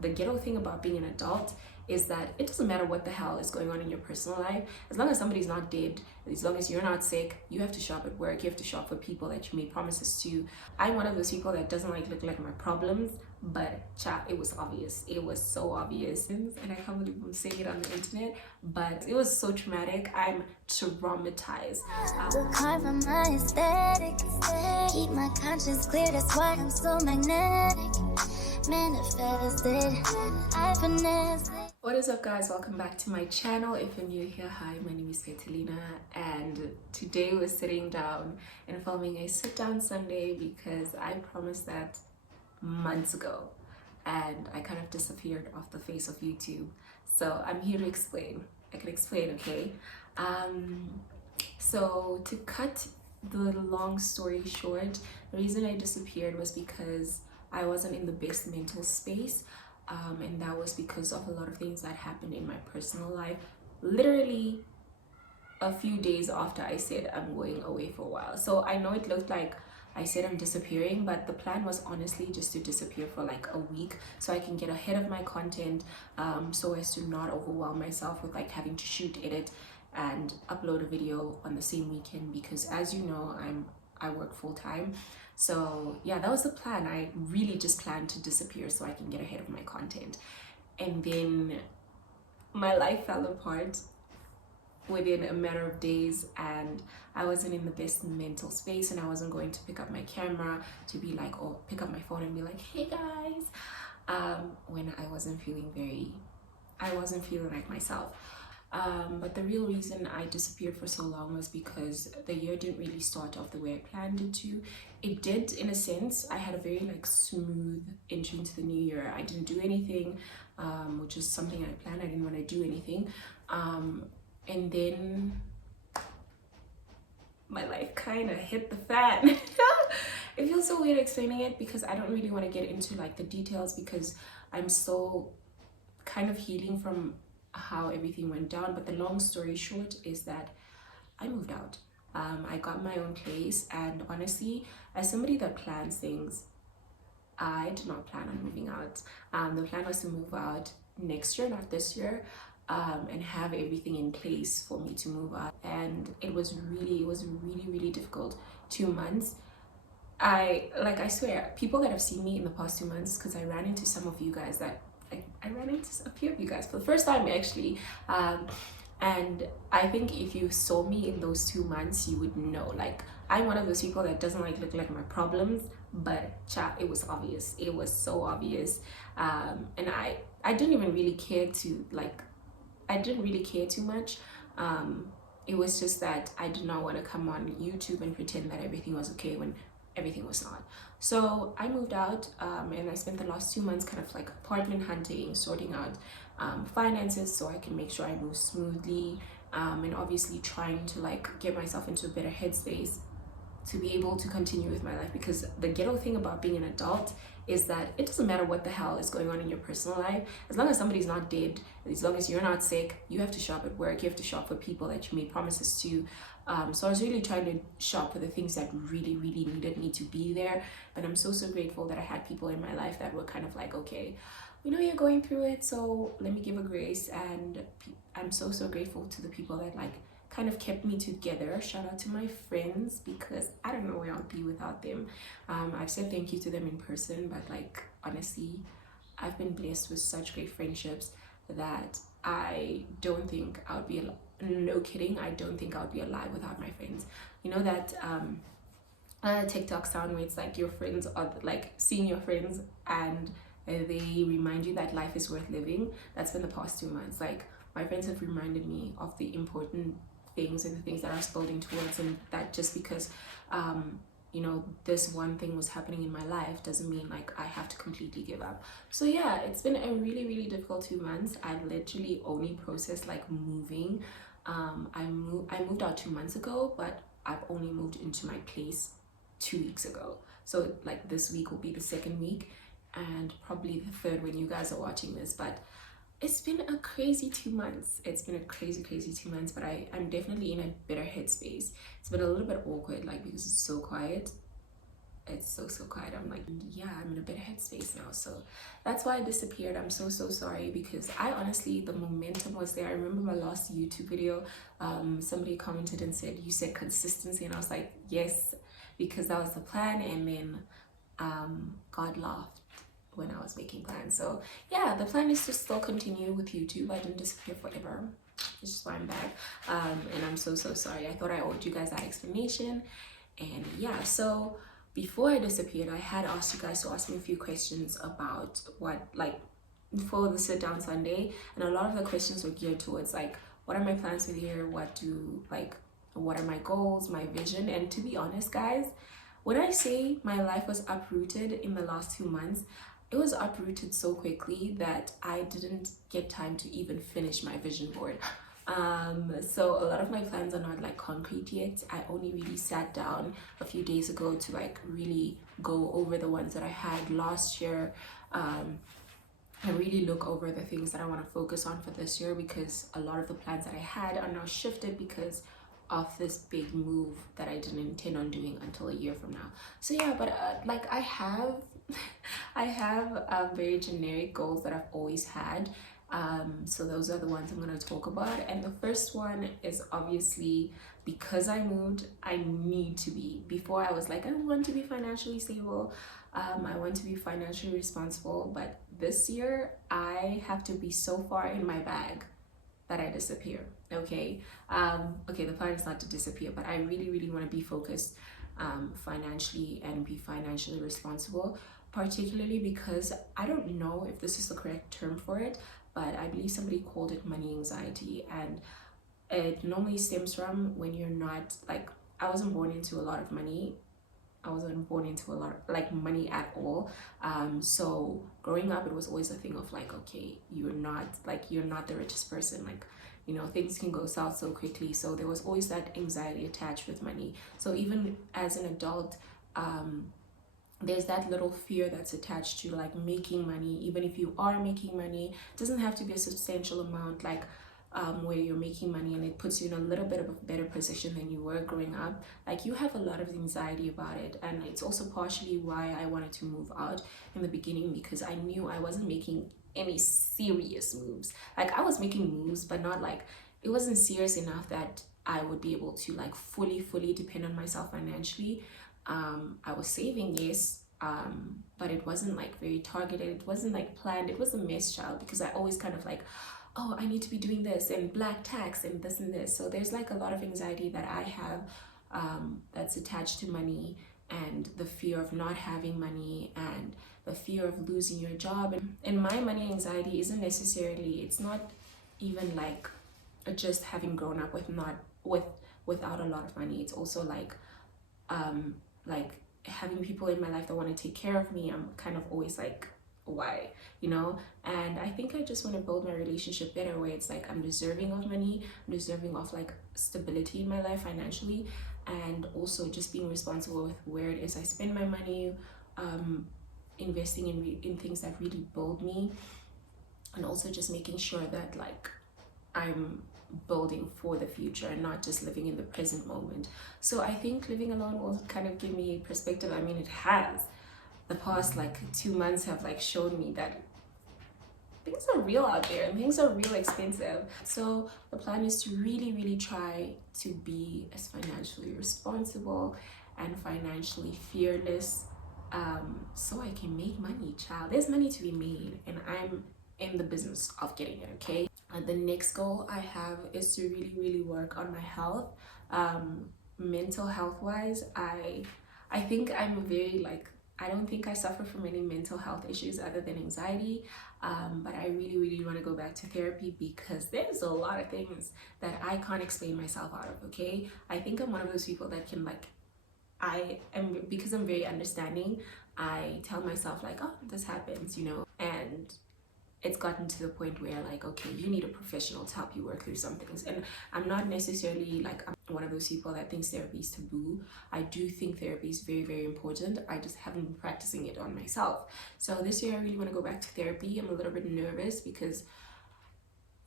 the ghetto thing about being an adult is that it doesn't matter what the hell is going on in your personal life. As long as somebody's not dead, as long as you're not sick, you have to shop at work, you have to shop for people that you made promises to. I'm one of those people that doesn't like look like my problems, but chat, it was obvious. It was so obvious. And I can't believe I'm saying it on the internet, but it was so traumatic. I'm traumatized. Carve on my aesthetic, keep my conscience clear, that's why I'm so magnetic. Manifested, I finesse it. What is up, guys? Welcome back to my channel. If you're new here, hi, my name is Petelina, and today we're sitting down and filming a sit down Sunday because I promised that months ago and I kind of disappeared off the face of YouTube. So I'm here to explain. I can explain, okay? So to cut the long story short, the reason I disappeared was because I wasn't in the best mental space. And that was because of a lot of things that happened in my personal life. Literally a few days after I said I'm going away for a while. So I know it looked like I said I'm disappearing, but the plan was honestly just to disappear for like a week so I can get ahead of my content, so as to not overwhelm myself with like having to shoot, edit, and upload a video on the same weekend, because as you know, I work full-time. So yeah, that was the plan. I really just planned to disappear so I can get ahead of my content. And then my life fell apart within a matter of days, and I wasn't in the best mental space, and I wasn't going to pick up my camera to be like, or pick up my phone and be like, hey guys, when I wasn't feeling like myself. But the real reason I disappeared for so long was because the year didn't really start off the way I planned it to. It did, in a sense. I had a very like smooth entry into the new year. I didn't do anything, which is something I planned. I didn't want to do anything. And then my life kind of hit the fan. It feels so weird explaining it because I don't really want to get into like the details, because I'm still kind of healing from how everything went down. But the long story short is that I moved out. I got my own place, and honestly, as somebody that plans things, I did not plan on moving out. The plan was to move out next year, not this year, and have everything in place for me to move out. And it was really difficult. 2 months. I swear, people that have seen me in the past 2 months, because I ran into some of you guys that I ran into a few of you guys for the first time actually, and I think if you saw me in those 2 months, you would know, like, I'm one of those people that doesn't like look like my problems, but chat, it was obvious. It was so obvious. And I didn't even really care to like, I didn't really care too much. It was just that I did not want to come on YouTube and pretend that everything was okay when everything was not. So I moved out, and I spent the last 2 months kind of like apartment hunting, sorting out finances so I can make sure I move smoothly, and obviously trying to like get myself into a better headspace to be able to continue with my life. Because the ghetto thing about being an adult is that it doesn't matter what the hell is going on in your personal life. As long as somebody's not dead, as long as you're not sick, you have to shop at work, you have to shop for people that you made promises to. So I was really trying to shop for the things that really needed me to be there. But I'm so grateful that I had people in my life that were kind of like, okay, we know you're going through it, so let me give a grace. And I'm so grateful to the people that like kind of kept me together. Shout out to my friends, because I don't know where I'll be without them. I've said thank you to them in person, but like honestly, I've been blessed with such great friendships that I don't think I would be, no kidding, I don't think I would be alive without my friends. You know that TikTok sound where it's like your friends are like seeing your friends and they remind you that life is worth living. That's been the past 2 months. Like, my friends have reminded me of the important things and the things that I was building towards, and that just because you know, this one thing was happening in my life doesn't mean like I have to completely give up. So yeah, it's been a really difficult 2 months. I've literally only processed like moving. I moved out 2 months ago, but I've only moved into my place 2 weeks ago. So like this week will be the second week, and probably the third when you guys are watching this. But it's been a crazy 2 months. It's been a crazy 2 months, but I'm definitely in a better headspace. It's been a little bit awkward, like, because it's so quiet. it's so quiet. I'm like, yeah, I'm in a better headspace now. So that's why I disappeared. I'm so sorry, because I honestly, the momentum was there. I remember my last YouTube video, somebody commented and said, you said consistency, and I was like, yes, because that was the plan. And then God laughed when I was making plans. So yeah, the plan is to still continue with YouTube. I didn't disappear forever. It's just why I'm back. And I'm so sorry. I thought I owed you guys that explanation. And yeah, so before I disappeared, I had asked you guys to ask me a few questions about what, like, for the sit down Sunday, and a lot of the questions were geared towards like, what are my plans for the year, what are my goals, my vision. And to be honest, guys, when I say my life was uprooted in the last 2 months, it was uprooted so quickly that I didn't get time to even finish my vision board. So a lot of my plans are not like concrete yet. I only really sat down a few days ago to like really go over the ones that I had last year, and really look over the things that I want to focus on for this year, because a lot of the plans that I had are now shifted because of this big move that I didn't intend on doing until a year from now. So yeah, but like I have I have very generic goals that I've always had. So those are the ones I'm going to talk about. And the first one is obviously, because I moved, I need to be, before I was like, I want to be financially stable, I want to be financially responsible, but this year I have to be so far in my bag that I disappear. Okay, the plan is not to disappear, but I really want to be focused financially and be financially responsible, particularly because I don't know if this is the correct term for it, but I believe somebody called it money anxiety, and it normally stems from when you're not like, I wasn't born into a lot of money. I wasn't born into a lot of like money at all. So growing up, it was always a thing of like, okay, you're not the richest person, like, you know, things can go south so quickly. So there was always that anxiety attached with money. So even as an adult, there's that little fear that's attached to like making money. Even if you are making money, it doesn't have to be a substantial amount, like where you're making money and it puts you in a little bit of a better position than you were growing up. Like, you have a lot of anxiety about it, and it's also partially why I wanted to move out in the beginning, because I knew I wasn't making any serious moves. Like, I was making moves, but not like, it wasn't serious enough that I would be able to like fully depend on myself financially. I was saving, yes, but it wasn't like very targeted. It wasn't like planned. It was a mess, child, because I always kind of like, oh, I need to be doing this and black tax and this and this. So there's like a lot of anxiety that I have that's attached to money, and the fear of not having money, and the fear of losing your job. And my money anxiety isn't necessarily, it's not even like just having grown up without a lot of money. It's also like having people in my life that want to take care of me. I'm kind of always like, why, you know? And I think I just want to build my relationship better, where it's like, I'm deserving of money, I'm deserving of like stability in my life financially, and also just being responsible with where it is I spend my money, investing in things that really build me, and also just making sure that like I'm building for the future and not just living in the present moment. So I think living alone will kind of give me perspective. I mean, it has. The past like 2 months have like shown me that things are real out there and things are real expensive. So the plan is to really try to be as financially responsible and financially fearless, so I can make money, child. There's money to be made, and I'm in the business of getting it. Okay, and the next goal I have is to really work on my health, mental health wise. I think I'm very like, I don't think I suffer from any mental health issues other than anxiety, but I really want to go back to therapy, because there's a lot of things that I can't explain myself out of. Okay, I think I'm one of those people that can like, because I'm very understanding, I tell myself like, oh, this happens, you know, and it's gotten to the point where like, okay, you need a professional to help you work through some things. And I'm not necessarily like, I'm one of those people that thinks therapy is taboo. I do think therapy is very important. I just haven't been practicing it on myself. So this year I really want to go back to therapy. I'm a little bit nervous because,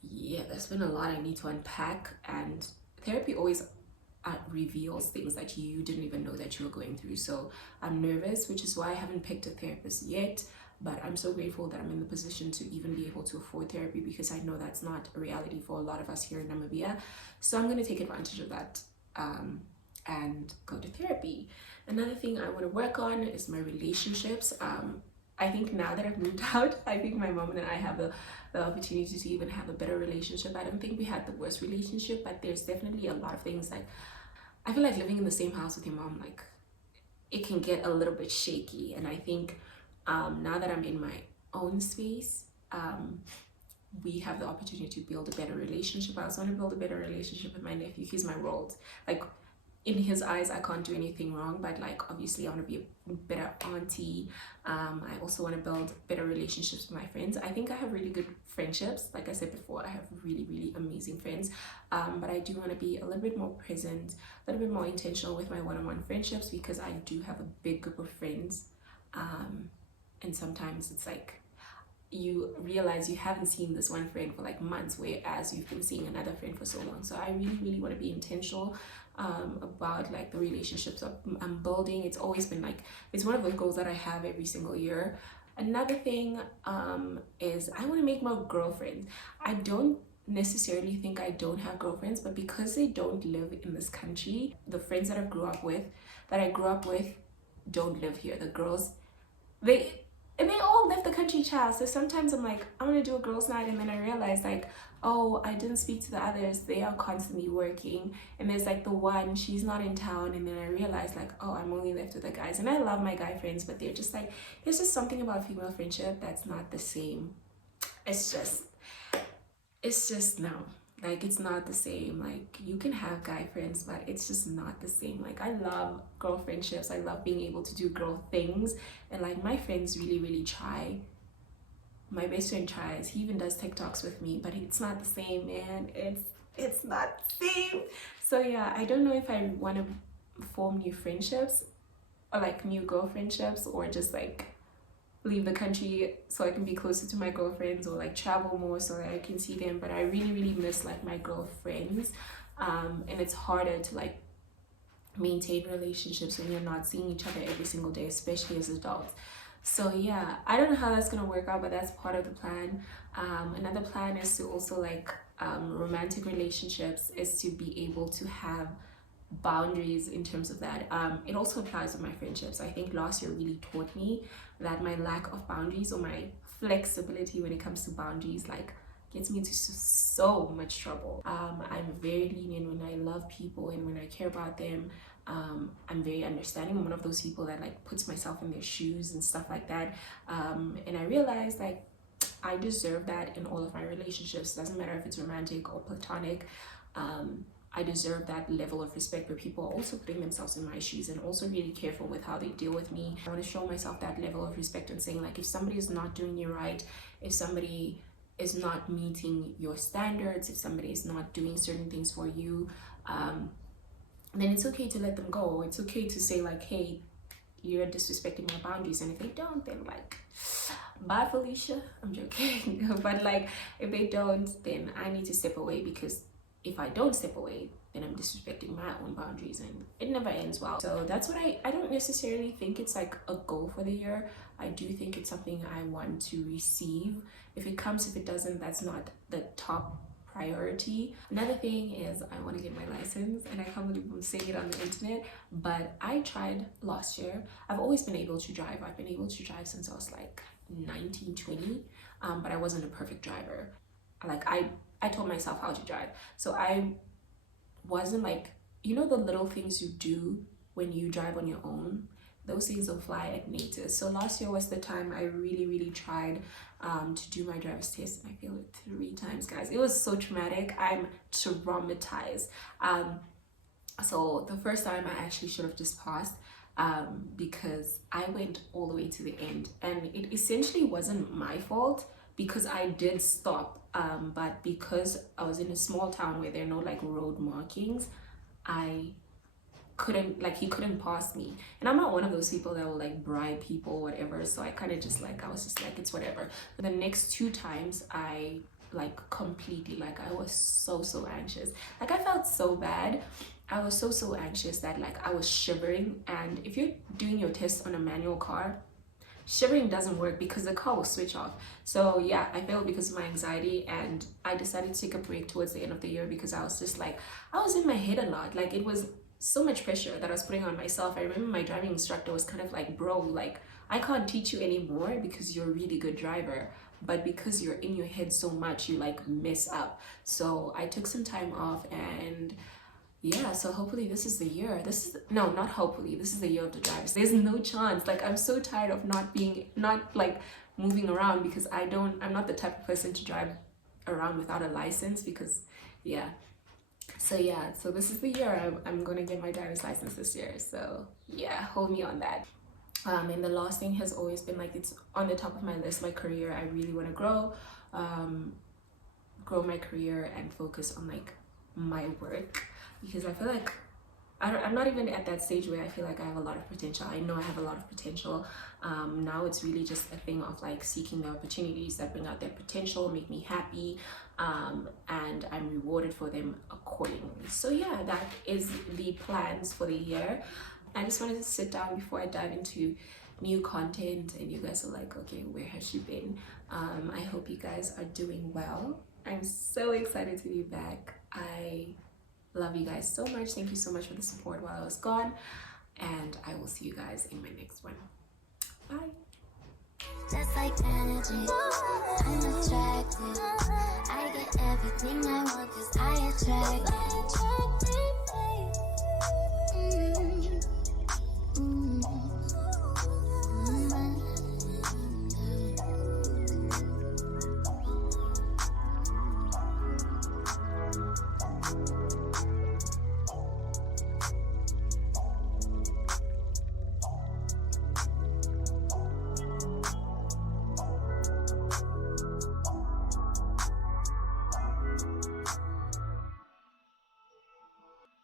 yeah, there's been a lot I need to unpack, and therapy always reveals things that you didn't even know that you were going through. So I'm nervous, which is why I haven't picked a therapist yet. But I'm so grateful that I'm in the position to even be able to afford therapy, because I know that's not a reality for a lot of us here in Namibia. So I'm going to take advantage of that and go to therapy. Another thing I want to work on is my relationships. I think now that I've moved out, I think my mom and I have the opportunity to even have a better relationship. I don't think we had the worst relationship, but there's definitely a lot of things like, I feel like living in the same house with your mom, like it can get a little bit shaky. And I think now that I'm in my own space, we have the opportunity to build a better relationship. I also want to build a better relationship with my nephew. He's my world. Like in his eyes, I can't do anything wrong, but like obviously I want to be a better auntie. I also want to build better relationships with my friends. I think I have really good friendships. Like I said before, I have really amazing friends, but I do want to be a little bit more present, a little bit more intentional with my one-on-one friendships, because I do have a big group of friends, and sometimes it's like you realize you haven't seen this one friend for like months, whereas you've been seeing another friend for so long. So I really want to be intentional about like the relationships I'm building. It's always been like, it's one of those goals that I have every single year. Another thing is I want to make more girlfriends. I don't necessarily think I don't have girlfriends, but because they don't live in this country, the friends that I grew up with don't live here. The girls, they all left the country, child. So sometimes I'm like, I want to do a girls' night, and then I realize like, oh, I didn't speak to the others. They are constantly working, and there's like the one, she's not in town, and then I realize like, oh, I'm only left with the guys. And I love my guy friends, but they're just like, there's just something about female friendship that's not the same. It's just no. Like it's not the same. Like you can have guy friends, but it's just not the same. Like I love girl friendships. I love being able to do girl things, and like my friends really try. My best friend tries. He even does TikToks with me, but it's not the same, man. It's not the same. So yeah, I don't know if I want to form new friendships, or like new girl friendships, or just like leave the country so I can be closer to my girlfriends, or like travel more so that I can see them. But I really miss like my girlfriends, and it's harder to like maintain relationships when you're not seeing each other every single day, especially as adults. So yeah, I don't know how that's gonna work out, but that's part of the plan. Another plan is to also like romantic relationships, is to be able to have boundaries in terms of that. It also applies with my friendships. I think last year really taught me that my lack of boundaries, or my flexibility when it comes to boundaries, like gets me into so much trouble. I'm very lenient when I love people and when I care about them. I'm very understanding. I'm one of those people that like puts myself in their shoes and stuff like that. And I realized like I deserve that in all of my relationships. Doesn't matter if it's romantic or platonic. I deserve that level of respect where people are also putting themselves in my shoes and also really careful with how they deal with me. I want to show myself that level of respect and saying like, if somebody is not doing you right, if somebody is not meeting your standards, if somebody is not doing certain things for you, then it's okay to let them go. It's okay to say like, hey, you're disrespecting my boundaries. And if they don't, then like, bye Felicia. I'm joking. But like, if they don't, then I need to step away, because if I don't step away, then I'm disrespecting my own boundaries, and it never ends well. So that's what I don't necessarily think it's like a goal for the year. I do think it's something I want to receive. If it comes, if it doesn't, that's not the top priority. Another thing is I want to get my license, and I can't believe I'm saying it on the internet, but I tried last year. I've always been able to drive. I've been able to drive since I was like 19, 20, but I wasn't a perfect driver. Like I told myself how to drive. So I wasn't like, you know, the little things you do when you drive on your own, those things don't fly at nature. So last year was the time I really tried to do my driver's test, and I failed it 3 times, guys. It was so traumatic. I'm traumatized. So the first time I actually should have just passed, because I went all the way to the end, and it essentially wasn't my fault because I did stop, but because I was in a small town where there are no like road markings, I couldn't, like, he couldn't pass me. And I'm not one of those people that will like bribe people or whatever, so I kind of just like, I was just like, it's whatever. The next 2 times I like completely, like I was so anxious, like I felt so bad. I was so anxious that like I was shivering. And if you're doing your test on a manual car, shivering doesn't work because the car will switch off. So yeah, I failed because of my anxiety, and I decided to take a break towards the end of the year because I was just like, I was in my head a lot. Like it was so much pressure that I was putting on myself. I remember my driving instructor was kind of like, bro, like I can't teach you anymore because you're a really good driver, but because you're in your head so much, you like mess up. So I took some time off, and yeah, so hopefully this is the year. This is, no, not hopefully, this is the year of the drivers. There's no chance. Like I'm so tired of not like moving around, because I'm not the type of person to drive around without a license, because yeah. So yeah, so this is the year I'm gonna get my driver's license this year. So yeah, hold me on that. And the last thing has always been like, it's on the top of my list, my career. I really want to grow my career and focus on like my work, because I feel like I'm not even at that stage where I feel like I have a lot of potential. I know I have a lot of potential. Now it's really just a thing of like seeking the opportunities that bring out their potential, make me happy, and I'm rewarded for them accordingly. So yeah, that is the plans for the year. I just wanted to sit down before I dive into new content, and you guys are like, okay, where has she been? I hope you guys are doing well. I'm so excited to be back. I love you guys so much. Thank you so much for the support while I was gone, and I will see you guys in my next one. Bye. Just like energy, I'm attracted. I get everything I want 'cause I attract it.